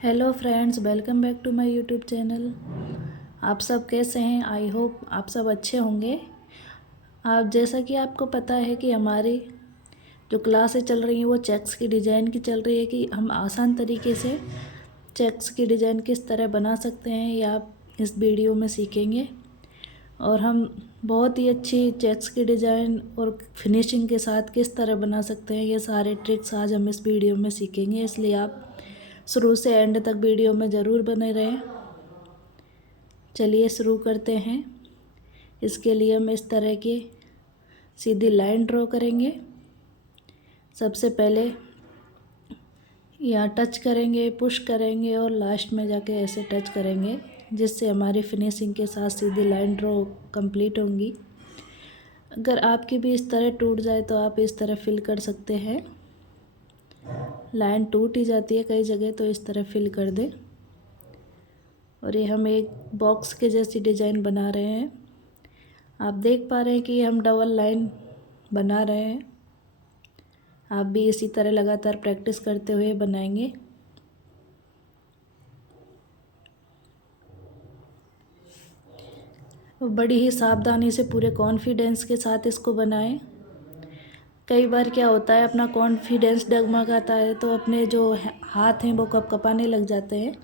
Hello friends, welcome back to my YouTube channel. आप सब कैसे हैं? आई होप आप सब अच्छे होंगे। आप जैसा कि आपको पता है कि हमारी जो क्लासें चल रही हैं वो चेक्स की डिज़ाइन की चल रही है कि हम आसान तरीके से चेक्स की डिज़ाइन किस तरह बना सकते हैं, ये आप इस वीडियो में सीखेंगे। और हम बहुत ही अच्छी चेक्स की डिज़ाइन और फिनिशिंग के साथ किस तरह बना सकते हैं, ये सारे ट्रिक्स आज हम इस वीडियो में सीखेंगे। इसलिए आप शुरू से एंड तक वीडियो में ज़रूर बने रहें। चलिए शुरू करते हैं। इसके लिए हम इस तरह की सीधी लाइन ड्रॉ करेंगे। सबसे पहले यहाँ टच करेंगे, पुश करेंगे और लास्ट में जाके ऐसे टच करेंगे, जिससे हमारी फिनिशिंग के साथ सीधी लाइन ड्रॉ कंप्लीट होंगी। अगर आपकी भी इस तरह टूट जाए तो आप इस तरह फिल कर सकते हैं। लाइन टूट ही जाती है कई जगह, तो इस तरह फिल कर दें। और ये हम एक बॉक्स के जैसी डिज़ाइन बना रहे हैं। आप देख पा रहे हैं कि हम डबल लाइन बना रहे हैं। आप भी इसी तरह लगातार प्रैक्टिस करते हुए बनाएंगे। और बड़ी ही सावधानी से पूरे कॉन्फिडेंस के साथ इसको बनाएं। कई बार क्या होता है, अपना कॉन्फिडेंस डगमगाता है तो अपने जो हाथ हैं वो कपकपाने लग जाते हैं।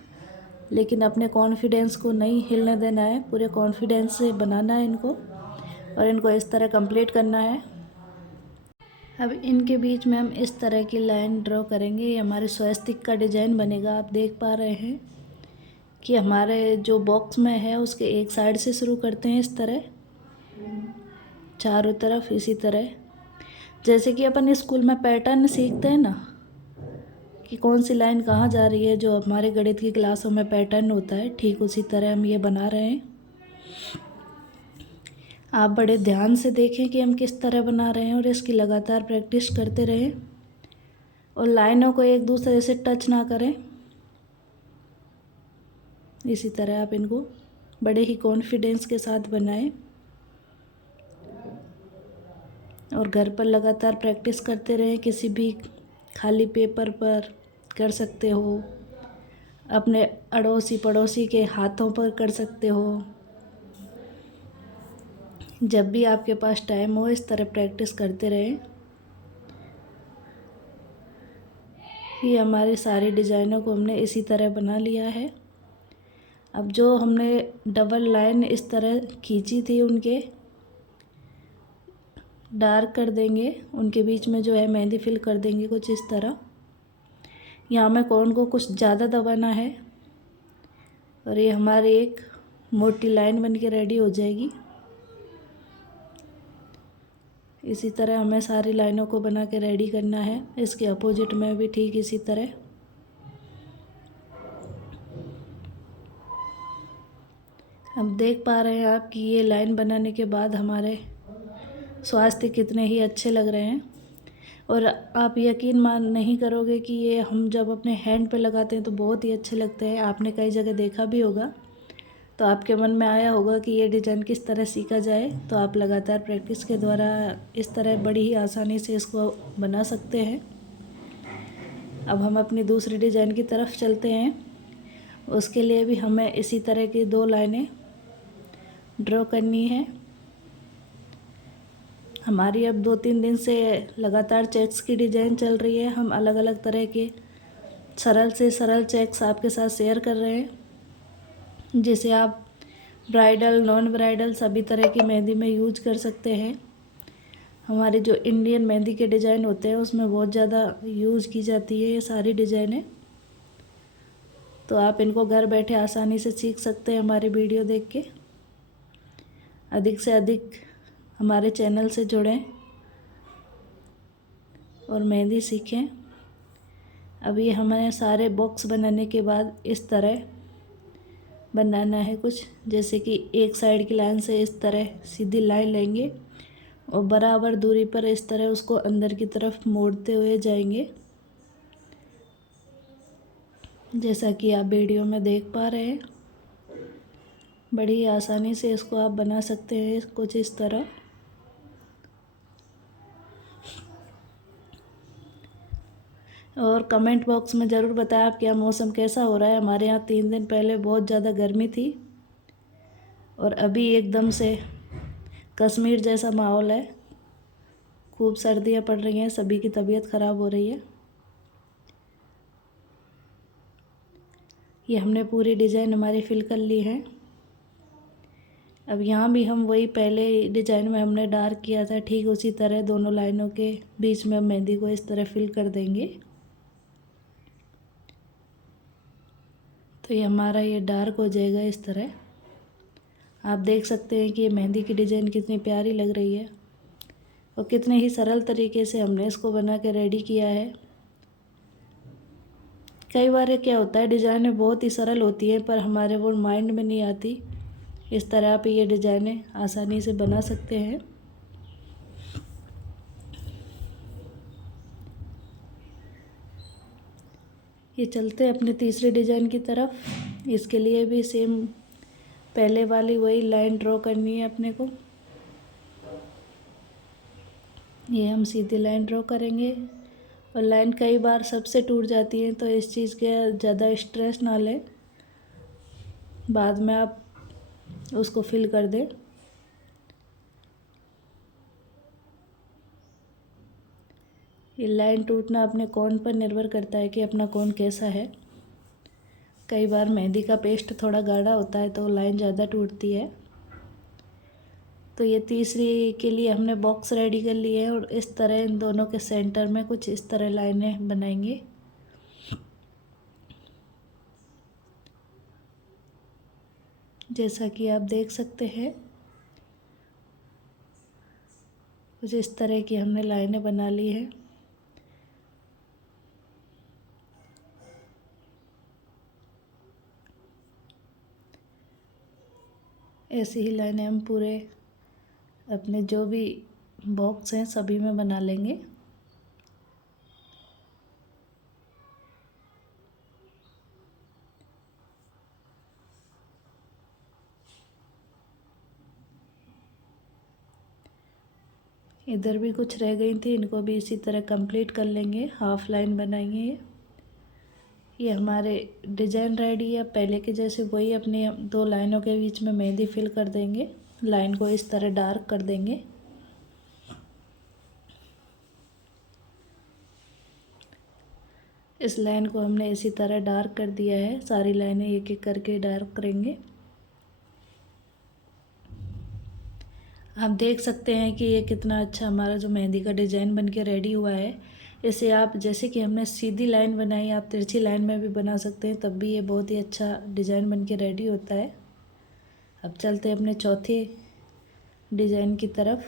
लेकिन अपने कॉन्फिडेंस को नहीं हिलने देना है, पूरे कॉन्फिडेंस से बनाना है इनको और इनको इस तरह कंप्लीट करना है। अब इनके बीच में हम इस तरह की लाइन ड्रॉ करेंगे। ये हमारे स्वस्तिक का डिज़ाइन बनेगा। आप देख पा रहे हैं कि हमारे जो बॉक्स में है उसके एक साइड से शुरू करते हैं, इस तरह चारों तरफ इसी तरह। जैसे कि अपन स्कूल में पैटर्न सीखते हैं ना, कि कौन सी लाइन कहाँ जा रही है, जो हमारे गणित की क्लासों में पैटर्न होता है, ठीक उसी तरह हम ये बना रहे हैं। आप बड़े ध्यान से देखें कि हम किस तरह बना रहे हैं और इसकी लगातार प्रैक्टिस करते रहें। और लाइनों को एक दूसरे से टच ना करें। इसी तरह आप इनको बड़े ही कॉन्फिडेंस के साथ बनाएं और घर पर लगातार प्रैक्टिस करते रहें। किसी भी खाली पेपर पर कर सकते हो, अपने अड़ोसी पड़ोसी के हाथों पर कर सकते हो। जब भी आपके पास टाइम हो इस तरह प्रैक्टिस करते रहें। ये हमारी सारी डिज़ाइनों को हमने इसी तरह बना लिया है। अब जो हमने डबल लाइन इस तरह खींची थी, उनके डार्क कर देंगे, उनके बीच में जो है मेहंदी फिल कर देंगे कुछ इस तरह। यहाँ में कौन को कुछ ज़्यादा दबाना है और ये हमारी एक मोटी लाइन बन के रेडी हो जाएगी। इसी तरह हमें सारी लाइनों को बना के रेडी करना है। इसके अपोजिट में भी ठीक इसी तरह। अब देख पा रहे हैं आप कि ये लाइन बनाने के बाद हमारे स्वास्थ्य कितने ही अच्छे लग रहे हैं। और आप यकीन मान नहीं करोगे कि ये हम जब अपने हैंड पे लगाते हैं तो बहुत ही अच्छे लगते हैं। आपने कई जगह देखा भी होगा, तो आपके मन में आया होगा कि ये डिज़ाइन किस तरह सीखा जाए। तो आप लगातार प्रैक्टिस के द्वारा इस तरह बड़ी ही आसानी से इसको बना सकते हैं। अब हम अपनी दूसरी डिज़ाइन की तरफ चलते हैं। उसके लिए भी हमें इसी तरह की 2 लाइनें ड्रॉ करनी है। हमारी अब 2-3 दिन से लगातार चेक्स की डिज़ाइन चल रही है। हम अलग अलग तरह के सरल से सरल चेक्स आपके साथ शेयर कर रहे हैं, जिसे आप ब्राइडल नॉन ब्राइडल सभी तरह की मेहंदी में यूज कर सकते हैं। हमारे जो इंडियन मेहंदी के डिज़ाइन होते हैं उसमें बहुत ज़्यादा यूज़ की जाती है ये सारी डिज़ाइनें। तो आप इनको घर बैठे आसानी से सीख सकते हैं हमारी वीडियो देख के। अधिक से अधिक हमारे चैनल से जुड़ें और मेहंदी सीखें। अब ये हमारे सारे बॉक्स बनाने के बाद इस तरह बनाना है कुछ, जैसे कि एक साइड की लाइन से इस तरह सीधी लाइन लेंगे और बराबर दूरी पर इस तरह उसको अंदर की तरफ मोड़ते हुए जाएंगे, जैसा कि आप वीडियो में देख पा रहे हैं। बड़ी आसानी से इसको आप बना सकते हैं कुछ इस तरह। और कमेंट बॉक्स में ज़रूर बताएं आपके यहाँ मौसम कैसा हो रहा है। हमारे यहाँ 3 दिन पहले बहुत ज़्यादा गर्मी थी और अभी एकदम से कश्मीर जैसा माहौल है। खूब सर्दियाँ पड़ रही हैं, सभी की तबीयत ख़राब हो रही है। ये हमने पूरी डिज़ाइन हमारी फिल कर ली है। अब यहाँ भी हम वही पहले डिज़ाइन में हमने डार्क किया था, ठीक उसी तरह दोनों लाइनों के बीच में हम मेहंदी को इस तरह फिल कर देंगे। तो ये हमारा ये डार्क हो जाएगा इस तरह। आप देख सकते हैं कि ये मेहंदी की डिज़ाइन कितनी प्यारी लग रही है और कितने ही सरल तरीके से हमने इसको बना के रेडी किया है। कई बार ये क्या होता है, डिज़ाइनें बहुत ही सरल होती हैं पर हमारे वो माइंड में नहीं आती। इस तरह आप ये डिज़ाइनें आसानी से बना सकते हैं। ये चलते हैं अपने तीसरे डिज़ाइन की तरफ। इसके लिए भी सेम पहले वाली वही लाइन ड्रॉ करनी है अपने को। ये हम सीधी लाइन ड्रॉ करेंगे और लाइन कई बार सबसे टूट जाती है, तो इस चीज़ के ज़्यादा स्ट्रेस ना लें, बाद में आप उसको फिल कर दें। ये लाइन टूटना अपने कोन पर निर्भर करता है कि अपना कोन कैसा है। कई बार मेहंदी का पेस्ट थोड़ा गाढ़ा होता है तो लाइन ज़्यादा टूटती है। तो ये तीसरी के लिए हमने बॉक्स रेडी कर लिए है और इस तरह इन दोनों के सेंटर में कुछ इस तरह लाइनें बनाएंगे। जैसा कि आप देख सकते हैं, कुछ इस तरह की हमने लाइनें बना ली है। ऐसी ही लाइनें हम पूरे अपने जो भी बॉक्स हैं सभी में बना लेंगे। इधर भी कुछ रह गई थी, इनको भी इसी तरह कंप्लीट कर लेंगे, हाफ लाइन बनाएंगे। ये हमारे डिज़ाइन रेडी है। पहले के जैसे वही अपनी दो लाइनों के बीच में मेहंदी फिल कर देंगे, लाइन को इस तरह डार्क कर देंगे। इस लाइन को हमने इसी तरह डार्क कर दिया है। सारी लाइनें एक एक करके डार्क करेंगे। आप देख सकते हैं कि ये कितना अच्छा हमारा जो मेहंदी का डिज़ाइन बन के रेडी हुआ है। इसे आप जैसे कि हमने सीधी लाइन बनाई, आप तिरछी लाइन में भी बना सकते हैं, तब भी ये बहुत ही अच्छा डिज़ाइन बन के रेडी होता है। अब चलते हैं अपने चौथे डिज़ाइन की तरफ।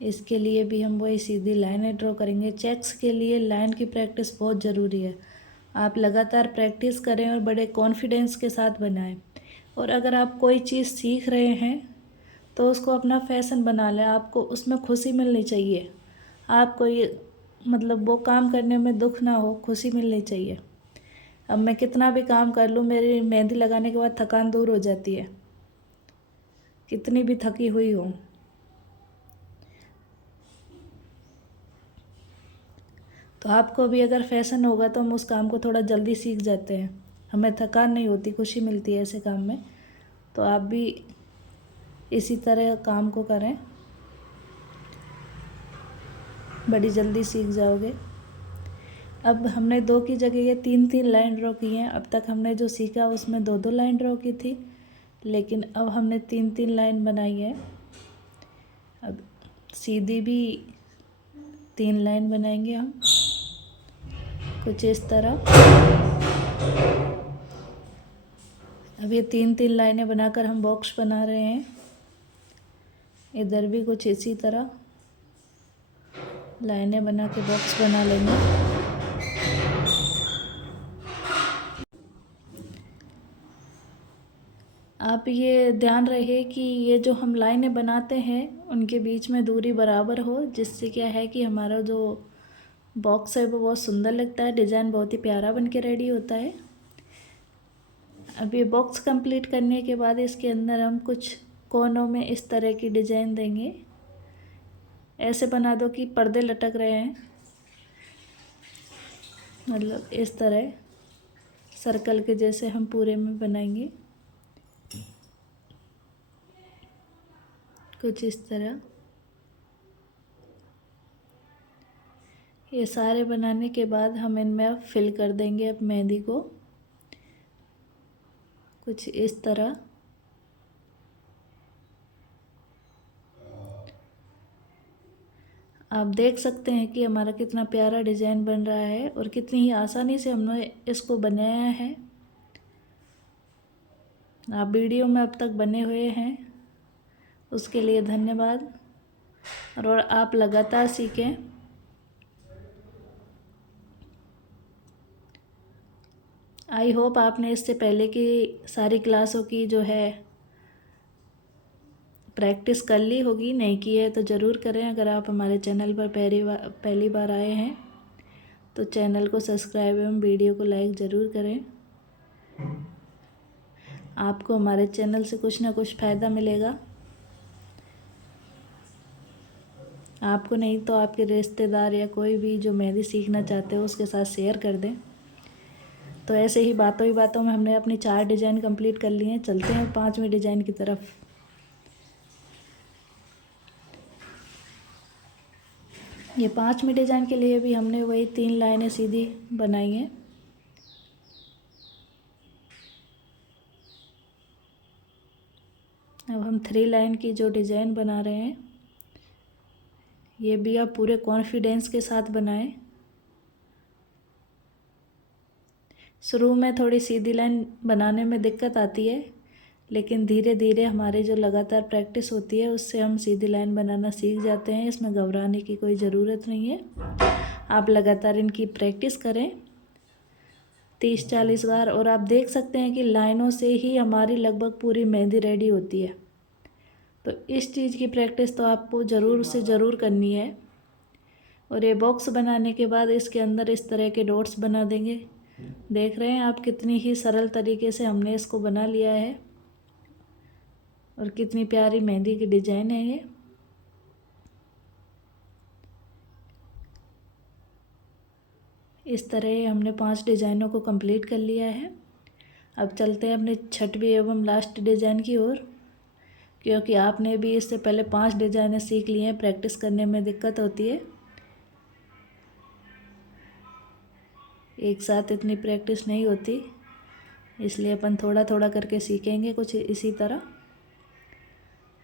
इसके लिए भी हम वही सीधी लाइनें ड्रॉ करेंगे। चेक्स के लिए लाइन की प्रैक्टिस बहुत ज़रूरी है। आप लगातार प्रैक्टिस करें और बड़े कॉन्फिडेंस के साथ बनाएं। और अगर आप कोई चीज़ सीख रहे हैं तो उसको अपना फैशन बना लें। आपको उसमें खुशी मिलनी चाहिए। आपको ये मतलब वो काम करने में दुख ना हो, खुशी मिलनी चाहिए। अब मैं कितना भी काम कर लूँ, मेरी मेहंदी लगाने के बाद थकान दूर हो जाती है, कितनी भी थकी हुई हो। तो आपको भी अगर फैशन होगा तो हम उस काम को थोड़ा जल्दी सीख जाते हैं, हमें थकान नहीं होती, खुशी मिलती है ऐसे काम में। तो आप भी इसी तरह काम को करें, बड़ी जल्दी सीख जाओगे। अब हमने 2 की जगह ये 3-3 लाइन ड्रॉ की हैं। अब तक हमने जो सीखा उसमें 2-2 लाइन ड्रॉ की थी, लेकिन अब हमने 3-3 लाइन बनाई है। अब सीधी भी 3 लाइन बनाएंगे हम, कुछ इस तरह। अब ये 3-3 लाइनें बनाकर हम बॉक्स बना रहे हैं। इधर भी कुछ इसी तरह लाइनें बना के बॉक्स बना लेंगे। आप ये ध्यान रहे कि ये जो हम लाइनें बनाते हैं उनके बीच में दूरी बराबर हो, जिससे क्या है कि हमारा जो बॉक्स है वो बहुत सुंदर लगता है, डिज़ाइन बहुत ही प्यारा बन के रेडी होता है। अब ये बॉक्स कंप्लीट करने के बाद इसके अंदर हम कुछ कोनों में इस तरह की डिज़ाइन देंगे। ऐसे बना दो कि पर्दे लटक रहे हैं, मतलब इस तरह सर्कल के जैसे हम पूरे में बनाएंगे, कुछ इस तरह। ये सारे बनाने के बाद हम इनमें अब फिल कर देंगे अब मेहंदी को, कुछ इस तरह। आप देख सकते हैं कि हमारा कितना प्यारा डिज़ाइन बन रहा है और कितनी ही आसानी से हमने इसको बनाया है। आप वीडियो में अब तक बने हुए हैं उसके लिए धन्यवाद, और आप लगातार सीखें। आई होप आपने इससे पहले की सारी क्लासों की जो है प्रैक्टिस कर ली होगी, नहीं की है तो ज़रूर करें। अगर आप हमारे चैनल पर पहली बार आए हैं तो चैनल को सब्सक्राइब एवं वीडियो को लाइक ज़रूर करें। आपको हमारे चैनल से कुछ ना कुछ फ़ायदा मिलेगा, आपको नहीं तो आपके रिश्तेदार या कोई भी जो मेहंदी सीखना चाहते हो उसके साथ शेयर कर दें। तो ऐसे ही बातों में हमने अपनी 4 डिज़ाइन कंप्लीट कर लिए हैं। चलते हैं 5वें डिज़ाइन की तरफ। ये 5वें डिज़ाइन के लिए भी हमने वही 3 लाइनें सीधी बनाई हैं। अब हम 3 लाइन की जो डिज़ाइन बना रहे हैं, ये भी आप पूरे कॉन्फिडेंस के साथ बनाएं। शुरू में थोड़ी सीधी लाइन बनाने में दिक्कत आती है, लेकिन धीरे धीरे हमारे जो लगातार प्रैक्टिस होती है उससे हम सीधी लाइन बनाना सीख जाते हैं। इसमें घबराने की कोई ज़रूरत नहीं है। आप लगातार इनकी प्रैक्टिस करें 30-40 बार, और आप देख सकते हैं कि लाइनों से ही हमारी लगभग पूरी मेहंदी रेडी होती है। तो इस चीज़ की प्रैक्टिस तो आपको ज़रूर से ज़रूर करनी है। और ये बॉक्स बनाने के बाद इसके अंदर इस तरह के डॉट्स बना देंगे। देख रहे हैं आप कितनी ही सरल तरीके से हमने इसको बना लिया है, और कितनी प्यारी मेहंदी की डिज़ाइन है ये। इस तरह हमने 5 डिज़ाइनों को कंप्लीट कर लिया है। अब चलते हैं अपने 6वीं एवं लास्ट डिज़ाइन की ओर, क्योंकि आपने भी इससे पहले 5 डिज़ाइनें सीख ली हैं। प्रैक्टिस करने में दिक्कत होती है, एक साथ इतनी प्रैक्टिस नहीं होती, इसलिए अपन थोड़ा थोड़ा करके सीखेंगे कुछ इसी तरह।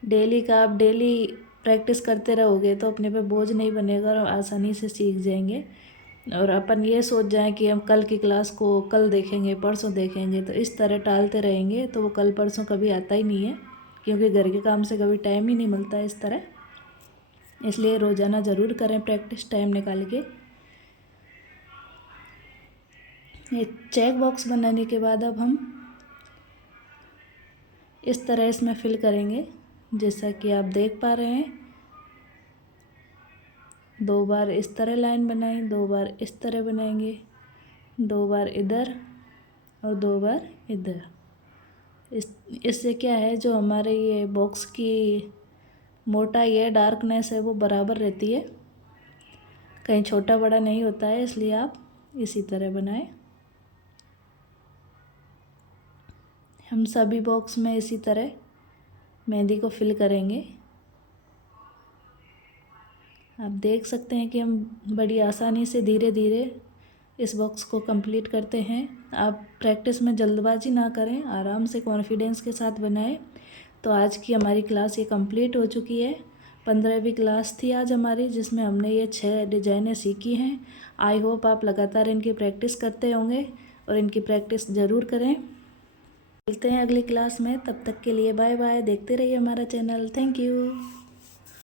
डेली का आप डेली प्रैक्टिस करते रहोगे तो अपने पे बोझ नहीं बनेगा और आसानी से सीख जाएंगे। और अपन ये सोच जाएं कि हम कल की क्लास को कल देखेंगे, परसों देखेंगे, तो इस तरह टालते रहेंगे तो वो कल परसों कभी आता ही नहीं है, क्योंकि घर के काम से कभी टाइम ही नहीं मिलता है इस तरह। इसलिए रोज़ाना ज़रूर करें प्रैक्टिस टाइम निकाल के। ये चेक बॉक्स बनाने के बाद अब हम इस तरह इसमें फिल करेंगे, जैसा कि आप देख पा रहे हैं। 2 बार इस तरह लाइन बनाई, 2 बार इस तरह बनाएंगे, 2 बार इधर और 2 बार इधर। इससे क्या है, जो हमारे ये बॉक्स की मोटाई है, डार्कनेस है, वो बराबर रहती है, कहीं छोटा बड़ा नहीं होता है। इसलिए आप इसी तरह बनाएं। हम सभी बॉक्स में इसी तरह मेहंदी को फिल करेंगे। आप देख सकते हैं कि हम बड़ी आसानी से धीरे धीरे इस बॉक्स को कंप्लीट करते हैं। आप प्रैक्टिस में जल्दबाजी ना करें, आराम से कॉन्फिडेंस के साथ बनाएं। तो आज की हमारी क्लास ये कंप्लीट हो चुकी है। 15वीं क्लास थी आज हमारी, जिसमें हमने ये 6 डिज़ाइनें सीखी हैं। आई होप आप लगातार इनकी प्रैक्टिस करते होंगे और इनकी प्रैक्टिस ज़रूर करें। मिलते हैं अगली क्लास में, तब तक के लिए बाय बाय। देखते रहिए हमारा चैनल। Thank you.